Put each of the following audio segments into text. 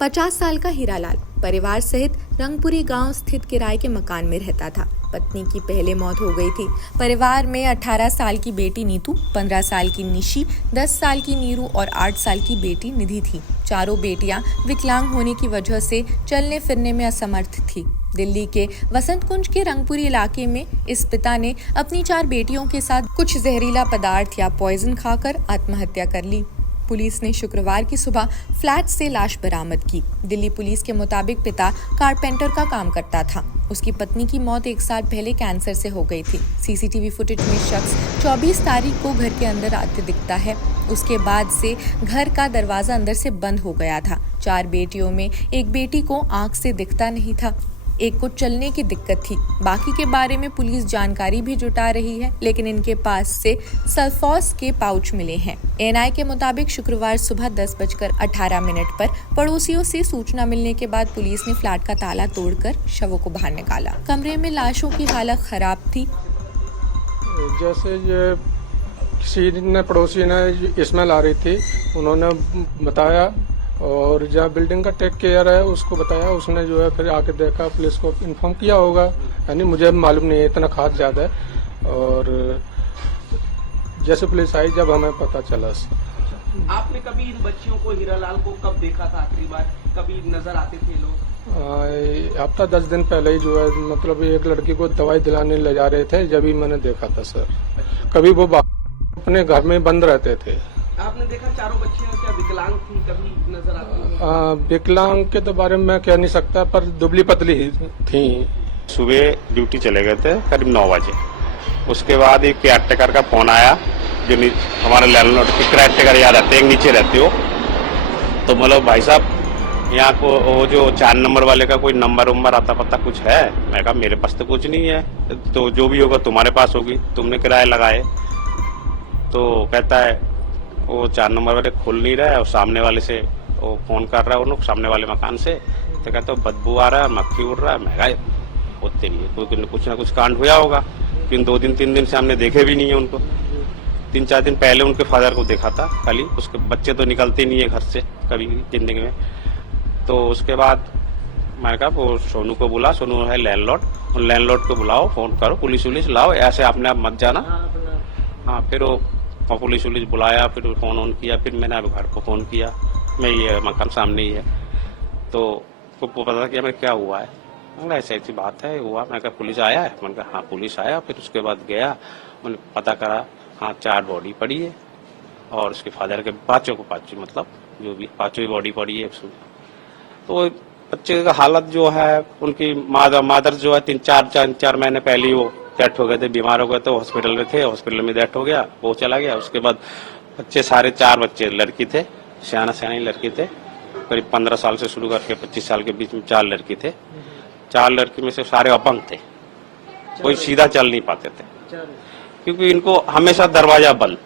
50 साल का हीरालाल परिवार सहित रंगपुरी गांव स्थित किराए के मकान में रहता था। पत्नी की पहले मौत हो गई थी। परिवार में 18 साल की बेटी नीतू, 15 साल की निशी, 10 साल की नीरू और 8 साल की बेटी निधि थी। चारों बेटियां विकलांग होने की वजह से चलने फिरने में असमर्थ थी। दिल्ली के वसंत कुंज के रंगपुरी इलाके में इस पिता ने अपनी 4 बेटियों के साथ कुछ जहरीला पदार्थ या पॉइजन खाकर आत्महत्या कर ली। पुलिस ने शुक्रवार की सुबह फ्लैट से लाश बरामद की। दिल्ली पुलिस के मुताबिक पिता कारपेंटर का काम करता था। उसकी पत्नी की मौत 1 साल पहले कैंसर से हो गई थी। सीसीटीवी फुटेज में शख्स 24 तारीख को घर के अंदर आते दिखता है। उसके बाद से घर का दरवाजा अंदर से बंद हो गया था। 4 बेटियों में एक बेटी को आंख से दिखता नहीं था, एक को चलने की दिक्कत थी। बाकी के बारे में पुलिस जानकारी भी जुटा रही है, लेकिन इनके पास से सल्फॉस के पाउच मिले हैं। एएनआई के मुताबिक शुक्रवार सुबह 10:18 पर पड़ोसियों से सूचना मिलने के बाद पुलिस ने फ्लैट का ताला तोड़कर शवों को बाहर निकाला। कमरे में लाशों की हालत खराब थी। जैसे ये किसी ने पड़ोसी ने स्मेल आ रही थी, उन्होंने बताया और जहाँ बिल्डिंग का टेक केयर है उसको बताया। उसने जो है फिर आके देखा, पुलिस को इन्फॉर्म किया होगा, यानी मुझे मालूम नहीं है, इतना खास ज्यादा है। और जैसे पुलिस आई जब हमें पता चला। आपने कभी इन बच्चियों को, हीरालाल को कब देखा था आखिरी बार? कभी नजर आते थे लोग? हफ्ता 10 दिन पहले ही जो है, मतलब एक लड़की को दवाई दिलाने ले जा रहे थे, जब ही मैंने देखा था सर। कभी वो अपने घर में बंद रहते थे। आपने देखा चारों बच्चियां क्या विकलांग थी? कभी नजर आती? विकलांग के तो बारे में मैं कह नहीं सकता, पर दुबली पतली ही थी। सुबह ड्यूटी चले गए थे करीब 9 बजे। उसके बाद एक केयरटेकर का फोन आया, जो हमारे लैंडलॉर्ड के केयरटेकर यहाँ रहते हैं, नीचे रहते हो, तो बोलो भाई साहब यहाँ को वो जो 4 नंबर वाले का कोई नंबर उम्बर आता पता कुछ है? मैं कहा मेरे पास तो कुछ नहीं है, तो जो भी होगा तुम्हारे पास होगी, तुमने किराए लगाए। तो कहता है वो 4 नंबर वाले खुल नहीं रहा है और सामने वाले से वो फोन कर रहा है, उन्होंने सामने वाले मकान से, तो कहते बदबू आ रहा है, मक्खी उड़ रहा है। मैं होते नहीं है, कोई कुछ ना कुछ कांड हुआ होगा। फिर 2 दिन 3 दिन से हमने देखे भी नहीं है उनको। 3-4 दिन पहले उनके फादर को देखा था खाली। उसके बच्चे तो निकलते नहीं है घर से कभी भी जिंदगी में। तो उसके बाद मैंने कहा वो सोनू को बुला, सोनू है लैंडलॉर्ड, उन लैंडलॉर्ड को बुलाओ, फोन करो, पुलिस उलिस लाओ, ऐसे अपने आप मत जाना। हाँ, फिर वो पुलिस उलिस बुलाया, फिर फोन ऑन किया, फिर मैंने अब घर को फोन किया, मैं ये मकान सामने ही है। तो उसको पता कि हमें क्या हुआ है, मैंने ऐसी ऐसी बात है हुआ। मैंने कहा पुलिस आया है? मैंने कहा हाँ पुलिस आया। फिर उसके बाद गया, मैंने पता करा, हाँ 4 बॉडी पड़ी है और उसके फादर के पाँचों मतलब जो भी 5 बॉडी पड़ी है। तो बच्चे का हालत जो है, उनकी मादर जो है 3-4 महीने पहले ही वो डेथ हो गए थे, बीमार हो गए थे, हॉस्पिटल में थे, हॉस्पिटल में डेथ हो गया, वो चला गया। उसके बाद बच्चे सारे 4 बच्चे लड़की थे, सियानी लड़की थे, करीब 15 साल से शुरू करके 25 साल के बीच में 4 लड़की थे। 4 लड़की में से सारे अपंग थे, कोई सीधा चल नहीं पाते थे, क्योंकि इनको हमेशा दरवाजा बंद,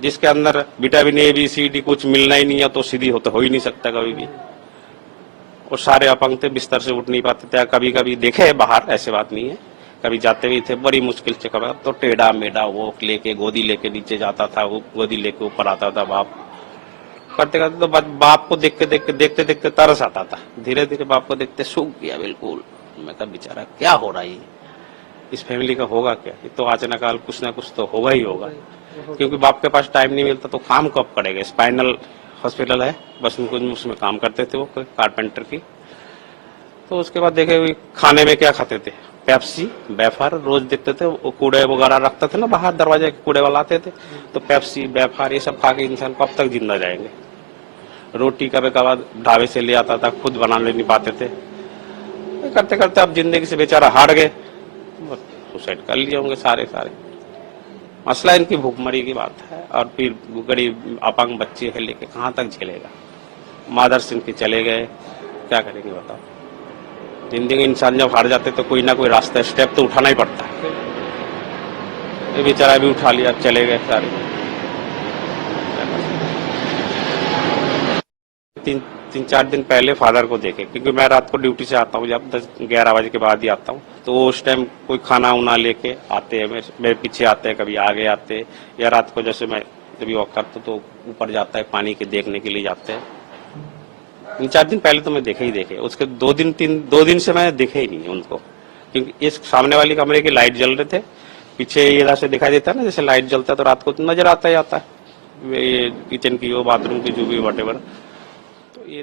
जिसके अंदर विटामिन ABCD कुछ मिलना ही नहीं है तो सीधी हो ही नहीं सकता कभी भी। और सारे अपंग थे, बिस्तर से उठ नहीं पाते थे। कभी कभी देखे बाहर, ऐसे बात नहीं है, कभी जाते भी थे, बड़ी मुश्किल से कभी तो टेढ़ा मेढ़ा वो लेके गोदी लेके नीचे जाता था, वो गोदी लेके ऊपर आता था। बाप करते करते तो बाप को देखते देखते तरस आता था। धीरे धीरे बाप को देखते सूख गया बिल्कुल। मैं कहा बेचारा क्या हो रहा है, इस फैमिली का होगा क्या? ये तो आज न काल कुछ ना कुछ तो होगा ही होगा, क्योंकि बाप के पास टाइम नहीं मिलता तो काम कब करेगा। स्पाइनल हॉस्पिटल है, बस उनको उसमें काम करते थे वो कारपेंटर की। तो उसके बाद देखे खाने में क्या खाते थे, पेप्सी, वेफर रोज देखते थे। वो कूड़े वगैरह रखते थे ना बाहर, दरवाजे के कूड़े वाला आते थे, तो पेप्सी, वेफर ये सब खा के इंसान कब तक जिंदा जाएंगे। रोटी कभी कभार ढाबे से ले आता था, खुद बना ले नहीं पाते थे। करते करते अब जिंदगी से बेचारा हार गए, सुसाइड कर लिए होंगे सारे। मसला इनकी भूखमरी की बात है। और फिर गरीब अपंग बच्चे है लेके कहाँ तक झेलेगा। मादर्स इनके चले गए, क्या करेंगे बताओ। जिंदगी इंसान जब हार जाते तो कोई ना कोई रास्ता, स्टेप तो उठाना ही पड़ता है। ये बेचारा भी उठा लिया, चले गए सारे। 3-4 दिन पहले फादर को देखे, क्योंकि मैं रात को ड्यूटी से आता हूँ, जब 10-11 बजे के बाद ही आता हूँ, तो उस टाइम कोई खाना उना लेके आते हैं, मेरे पीछे आते हैं, कभी आगे आते, या रात को जैसे मैं कभी वॉक करता तो ऊपर जाता है पानी के देखने के लिए जाते हैं। इन 4 दिन पहले तो मैं देखे ही देखे, उसके 2 दिन से मैं देखे ही नहीं उनको, क्योंकि इस सामने वाली कमरे की लाइट जल रहे थे, पीछे इधर से दिखाई देता है ना जैसे लाइट जलता है तो रात को नजर आता ही आता है, ये किचन की हो बाथरूम की जो भी वॉटेवर, तो ये